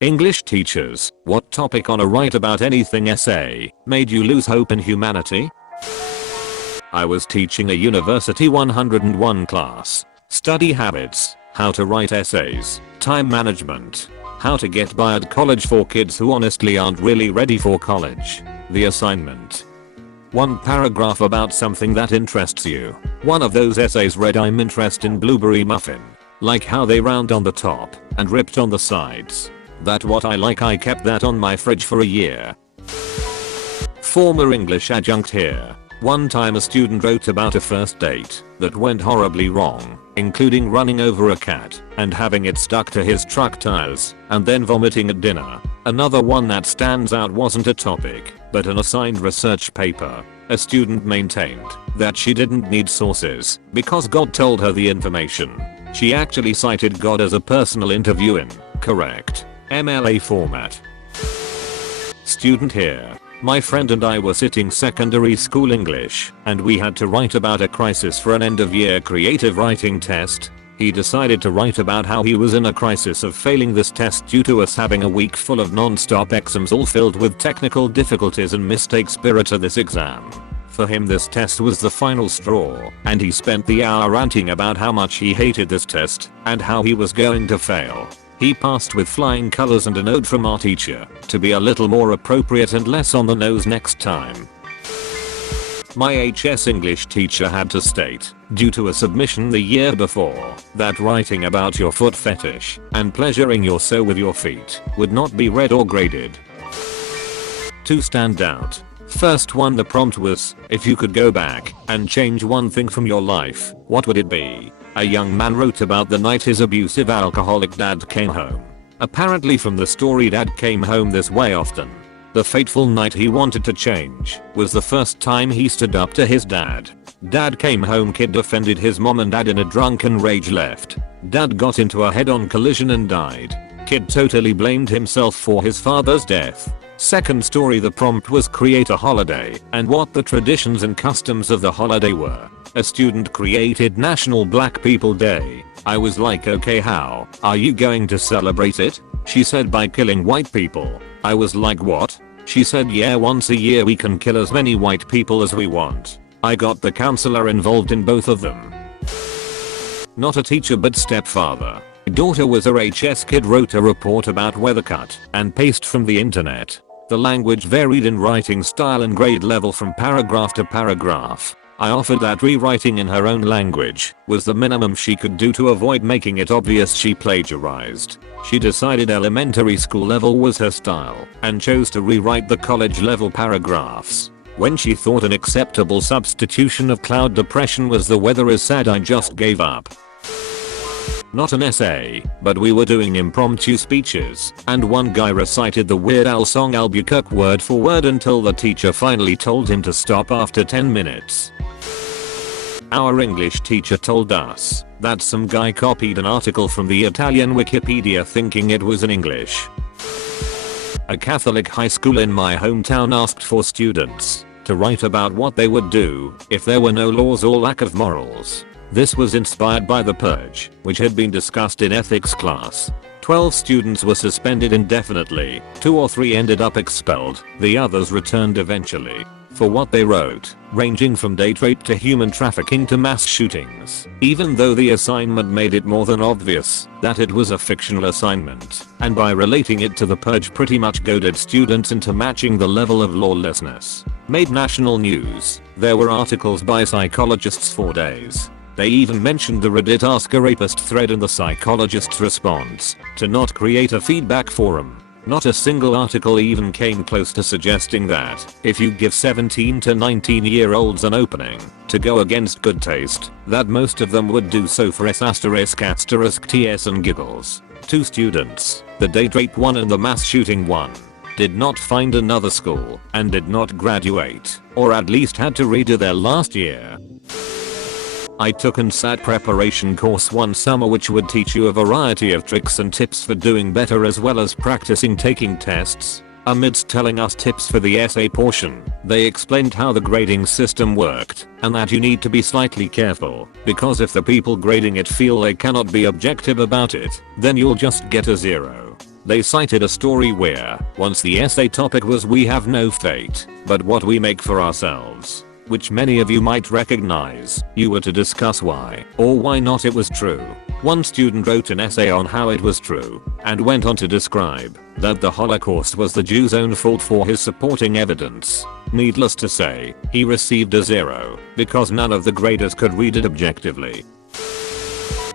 English teachers, what topic on a write about anything essay made you lose hope in humanity? I was teaching a University 101 class. Study habits, how to write essays, time management, how to get by at college for kids who honestly aren't really ready for college. The assignment. One paragraph about something that interests you. One of those essays read I'm interested in blueberry muffin. Like how they round on the top and ripped on the sides. That what I like, I kept that on my fridge for a year. Former English adjunct here. One time a student wrote about a first date that went horribly wrong, including running over a cat and having it stuck to his truck tires and then vomiting at dinner. Another one that stands out wasn't a topic, but an assigned research paper. A student maintained that she didn't need sources because God told her the information. She actually cited God as a personal interview in correct MLA format. Student here. My friend and I were sitting secondary school English, and we had to write about a crisis for an end of year creative writing test. He decided to write about how he was in a crisis of failing this test due to us having a week full of non-stop exams all filled with technical difficulties and mistakes prior to this exam. For him this test was the final straw, and he spent the hour ranting about how much he hated this test and how he was going to fail. He passed with flying colors and a note from our teacher to be a little more appropriate and less on the nose next time. My HS English teacher had to state, due to a submission the year before, that writing about your foot fetish and pleasuring your toe with your feet would not be read or graded. Two stand out. First one, the prompt was, if you could go back and change one thing from your life, what would it be? A young man wrote about the night his abusive alcoholic dad came home. Apparently from the story, dad came home this way often. The fateful night he wanted to change was the first time he stood up to his dad. Dad came home, kid defended his mom, and dad in a drunken rage left. Dad got into a head-on collision and died. Kid totally blamed himself for his father's death. Second story, the prompt was create a holiday and what the traditions and customs of the holiday were. A student created National Black People Day. I was like, okay, how are you going to celebrate it? She said, by killing white people. I was like, what? She said, yeah, once a year we can kill as many white people as we want. I got the counselor involved in both of them. Not a teacher but stepfather. Daughter was a HS kid, wrote a report about weather, cut and paste from the internet. The language varied in writing style and grade level from paragraph to paragraph. I offered that rewriting in her own language was the minimum she could do to avoid making it obvious she plagiarized. She decided elementary school level was her style and chose to rewrite the college level paragraphs. When she thought an acceptable substitution of cloud depression was the weather is sad, I just gave up. Not an essay, but we were doing impromptu speeches, and one guy recited the Weird Al song Albuquerque word for word until the teacher finally told him to stop after 10 minutes. Our English teacher told us that some guy copied an article from the Italian Wikipedia thinking it was in English. A Catholic high school in my hometown asked for students to write about what they would do if there were no laws or lack of morals. This was inspired by the purge, which had been discussed in ethics class. 12 students were suspended indefinitely, 2 or 3 ended up expelled, the others returned eventually. For what they wrote, ranging from date rape to human trafficking to mass shootings, even though the assignment made it more than obvious that it was a fictional assignment, and by relating it to the purge pretty much goaded students into matching the level of lawlessness. Made national news. There were articles by psychologists for days. They even mentioned the Reddit Ask a Rapist thread and the psychologist's response to not create a feedback forum. Not a single article even came close to suggesting that if you give 17 to 19-year-olds an opening to go against good taste, that most of them would do so for ****************************************************************************************************************************************************************************************************************************************************************************************************************� find another school and did not graduate, or at least had to redo their last year. I took an SAT preparation course one summer which would teach you a variety of tricks and tips for doing better as well as practicing taking tests. Amidst telling us tips for the essay portion, they explained how the grading system worked and that you need to be slightly careful because if the people grading it feel they cannot be objective about it, then you'll just get a 0. They cited a story where once the essay topic was we have no fate, but what we make for ourselves, which many of you might recognize. You were to discuss why or why not it was true. One student wrote an essay on how it was true and went on to describe that the Holocaust was the Jews' own fault for his supporting evidence. Needless to say, he received a 0 because none of the graders could read it objectively.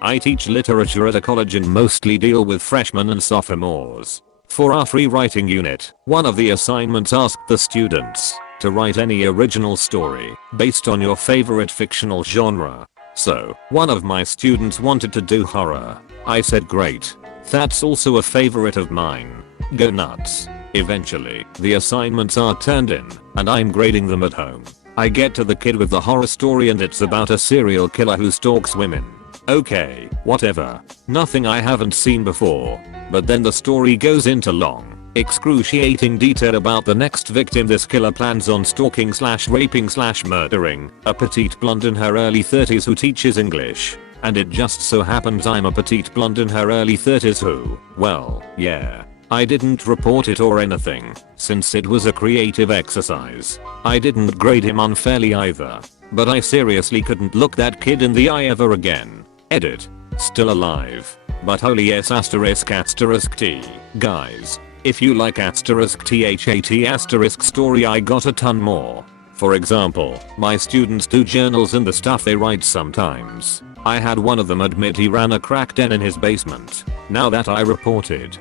I teach literature at a college and mostly deal with freshmen and sophomores. For our free writing unit, one of the assignments asked the students to write any original story based on your favorite fictional genre. So, one of my students wanted to do horror. I said great. That's also a favorite of mine. Go nuts. Eventually, the assignments are turned in, and I'm grading them at home. I get to the kid with the horror story and it's about a serial killer who stalks women. Okay, whatever. Nothing I haven't seen before. But then the story goes into long, excruciating detail about the next victim this killer plans on stalking / raping / murdering, a petite blonde in her early 30s who teaches English. And it just so happens I'm a petite blonde in her early 30s who, well, yeah. I didn't report it or anything, since it was a creative exercise. I didn't grade him unfairly either. But I seriously couldn't look that kid in the eye ever again. Edit. Still alive. But holy yes **T. Guys. If you like *THAT* story I got a ton more. For example, my students do journals and the stuff they write sometimes. I had one of them admit he ran a crack den in his basement. Now that I reported.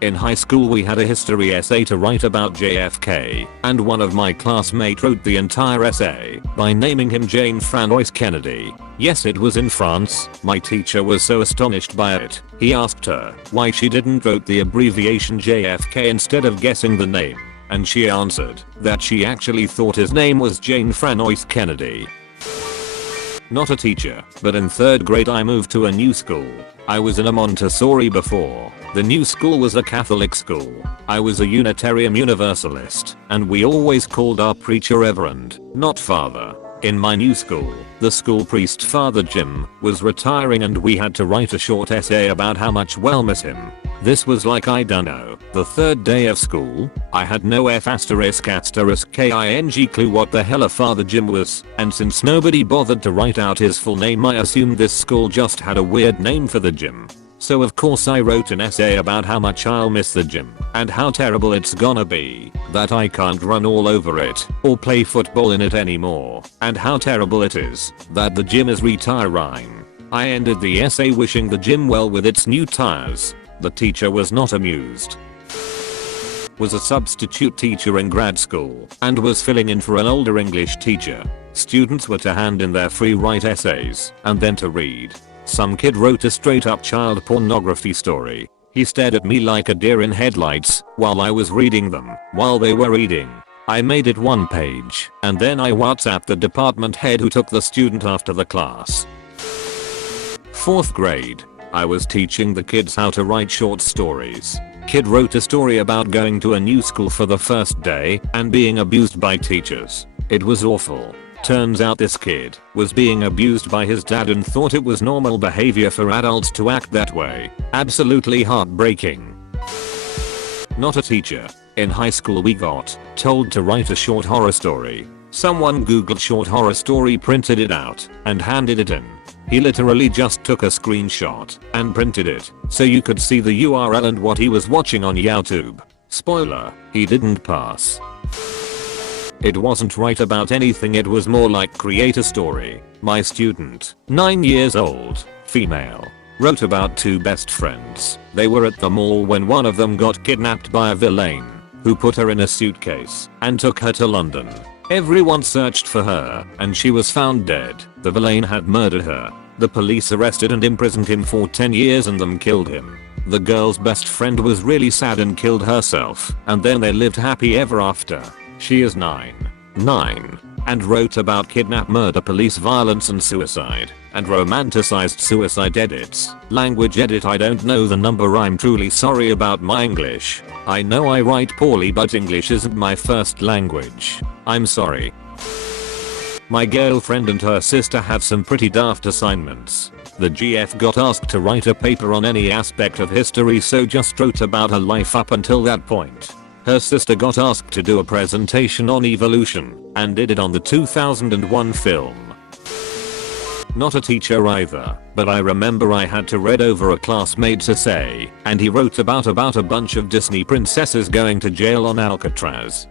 In high school we had a history essay to write about JFK, and one of my classmates wrote the entire essay by naming him Jane Francois Kennedy. Yes, it was in France. My teacher was so astonished by it, he asked her why she didn't write the abbreviation JFK instead of guessing the name, and she answered that she actually thought his name was Jane Francois Kennedy. Not a teacher, but in 3rd grade I moved to a new school. I was in a Montessori before. The new school was a Catholic school. I was a Unitarian Universalist, and we always called our preacher Reverend, not Father. In my new school, the school priest Father Jim was retiring and we had to write a short essay about how much we'll miss him. This was like I dunno, the 3rd day of school. I had no **king clue what the hell a Father Jim was, and since nobody bothered to write out his full name I assumed this school just had a weird name for the gym. So of course I wrote an essay about how much I'll miss the gym, and how terrible it's gonna be, that I can't run all over it, or play football in it anymore, and how terrible it is, that the gym is retiring. I ended the essay wishing the gym well with its new tires. The teacher was not amused. Was a substitute teacher in grad school, and was filling in for an older English teacher. Students were to hand in their free write essays, and then to read. Some kid wrote a straight up child pornography story. He stared at me like a deer in headlights while I was reading them while they were reading. I made it 1 page and then I WhatsApped the department head who took the student after the class. 4th grade. I was teaching the kids how to write short stories. Kid wrote a story about going to a new school for the first day and being abused by teachers. It was awful. Turns out this kid was being abused by his dad and thought it was normal behavior for adults to act that way. Absolutely heartbreaking. Not a teacher. In high school we got told to write a short horror story. Someone googled short horror story, printed it out, and handed it in. He literally just took a screenshot and printed it so you could see the URL and what he was watching on YouTube. Spoiler, he didn't pass. It wasn't write about anything, it was more like create a story. My student, 9 years old, female, wrote about 2 best friends. They were at the mall when one of them got kidnapped by a villain, who put her in a suitcase and took her to London. Everyone searched for her, and she was found dead. The villain had murdered her. The police arrested and imprisoned him for 10 years and then killed him. The girl's best friend was really sad and killed herself, and then they lived happy ever after. She is 9, and wrote about kidnap, murder, police violence and suicide, and romanticized suicide. Edits. Language edit. I don't know the number. I'm truly sorry about my English. I know I write poorly, but English isn't my first language. I'm sorry. My girlfriend and her sister have some pretty daft assignments. The GF got asked to write a paper on any aspect of history, so just wrote about her life up until that point. Her sister got asked to do a presentation on evolution and did it on the 2001 film. Not a teacher either, but I remember I had to read over a classmate's essay, and he wrote about a bunch of Disney princesses going to jail on Alcatraz.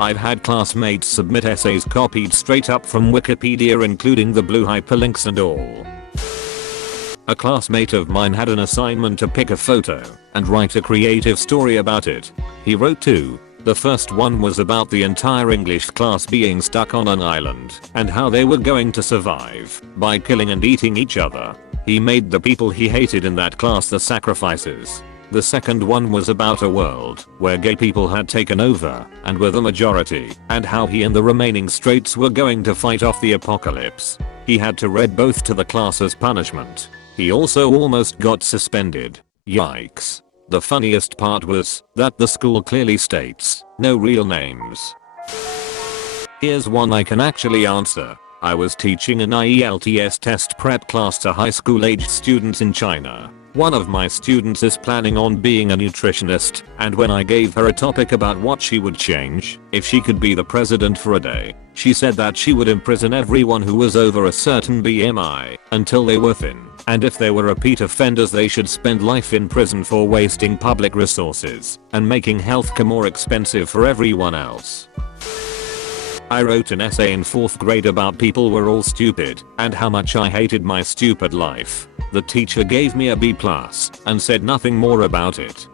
I've had classmates submit essays copied straight up from Wikipedia, including the blue hyperlinks and all. A classmate of mine had an assignment to pick a photo and write a creative story about it. He wrote two. The first one was about the entire English class being stuck on an island and how they were going to survive by killing and eating each other. He made the people he hated in that class the sacrifices. The second one was about a world where gay people had taken over and were the majority, and how he and the remaining straights were going to fight off the apocalypse. He had to read both to the class as punishment. He also almost got suspended. Yikes. The funniest part was that the school clearly states no real names. Here's one I can actually answer. I was teaching an IELTS test prep class to high school aged students in China. One of my students is planning on being a nutritionist, and when I gave her a topic about what she would change if she could be the president for a day, she said that she would imprison everyone who was over a certain BMI until they were thin, and if they were repeat offenders they should spend life in prison for wasting public resources and making healthcare more expensive for everyone else. I wrote an essay in 4th grade about people were all stupid and how much I hated my stupid life. The teacher gave me a B+ and said nothing more about it.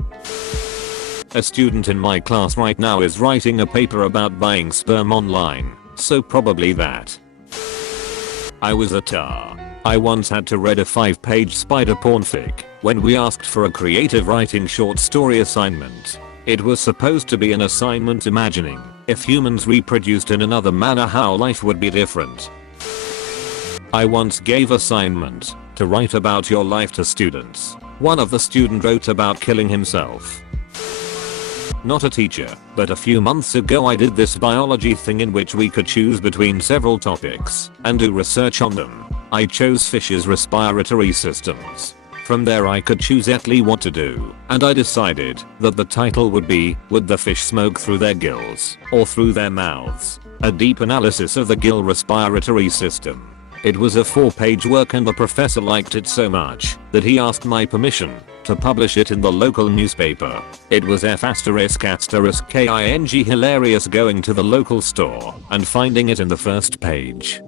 A student in my class right now is writing a paper about buying sperm online, so probably that. I was a tar. I once had to read a 5-page spider porn fic when we asked for a creative writing short story assignment. It was supposed to be an assignment imagining if humans reproduced in another manner how life would be different. I once gave assignment to write about your life to students. One of the students wrote about killing himself. Not a teacher, but a few months ago I did this biology thing in which we could choose between several topics and do research on them. I chose fishes' respiratory systems. From there I could choose ethically what to do, and I decided that the title would be, would the fish smoke through their gills or through their mouths? A deep analysis of the gill respiratory system. It was a 4-page work and the professor liked it so much that he asked my permission to publish it in the local newspaper. It was F***king hilarious going to the local store and finding it in the first page.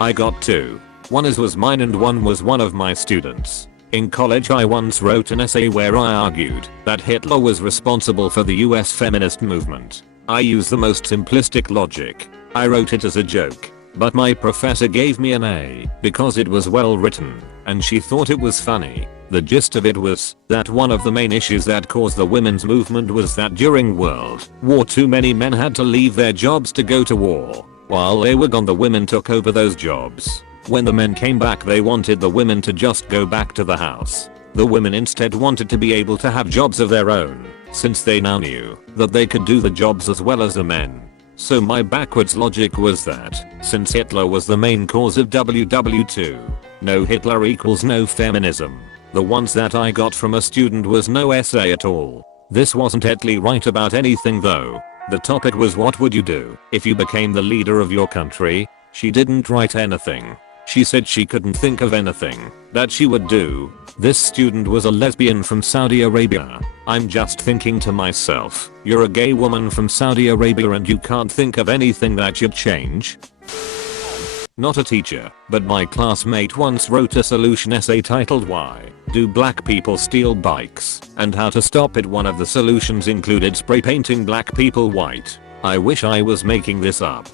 I got two. One was mine and one was one of my students. In college I once wrote an essay where I argued that Hitler was responsible for the US feminist movement. I used the most simplistic logic. I wrote it as a joke. But my professor gave me an A because it was well written, and she thought it was funny. The gist of it was that one of the main issues that caused the women's movement was that during World War II many men had to leave their jobs to go to war. While they were gone the women took over those jobs. When the men came back they wanted the women to just go back to the house. The women instead wanted to be able to have jobs of their own, since they now knew that they could do the jobs as well as the men. So my backwards logic was that, since Hitler was the main cause of WW2, no Hitler equals no feminism. The ones that I got from a student was no essay at all. This wasn't ethically right about anything though. The topic was what would you do if you became the leader of your country? She didn't write anything. She said she couldn't think of anything that she would do. This student was a lesbian from Saudi Arabia. I'm just thinking to myself, you're a gay woman from Saudi Arabia and you can't think of anything that you'd change? Not a teacher, but my classmate once wrote a solution essay titled Why Do Black People Steal Bikes and How to Stop It. One of the solutions included spray painting black people white. I wish I was making this up.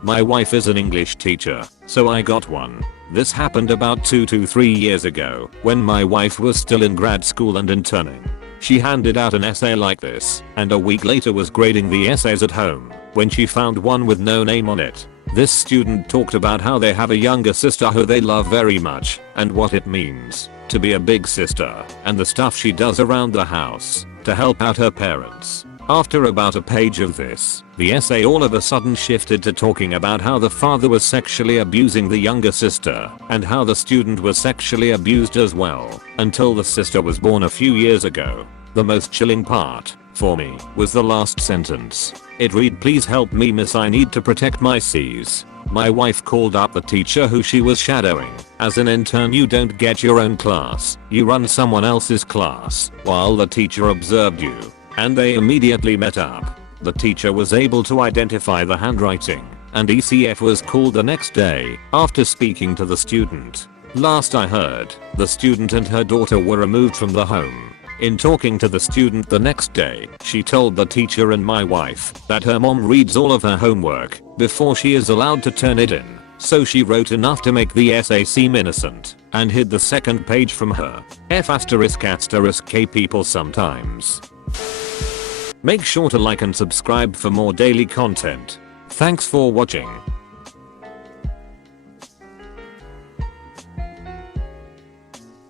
My wife is an English teacher, so I got one. This happened about 2 to 3 years ago when my wife was still in grad school and interning. She handed out an essay like this and a week later was grading the essays at home when she found one with no name on it. This student talked about how they have a younger sister who they love very much and what it means to be a big sister and the stuff she does around the house to help out her parents. After about a page of this, the essay all of a sudden shifted to talking about how the father was sexually abusing the younger sister and how the student was sexually abused as well until the sister was born a few years ago. The most chilling part, for me, was the last sentence. It read, "Please help me miss, I need to protect my C's." My wife called up the teacher who she was shadowing. As an intern, you don't get your own class, you run someone else's class, while the teacher observed you. And they immediately met up. The teacher was able to identify the handwriting, and ECF was called the next day after speaking to the student. Last I heard, the student and her daughter were removed from the home. In talking to the student the next day, she told the teacher and my wife that her mom reads all of her homework before she is allowed to turn it in. So she wrote enough to make the essay seem innocent and hid the second page from her. F***K people sometimes. Make sure to like and subscribe for more daily content. Thanks for watching.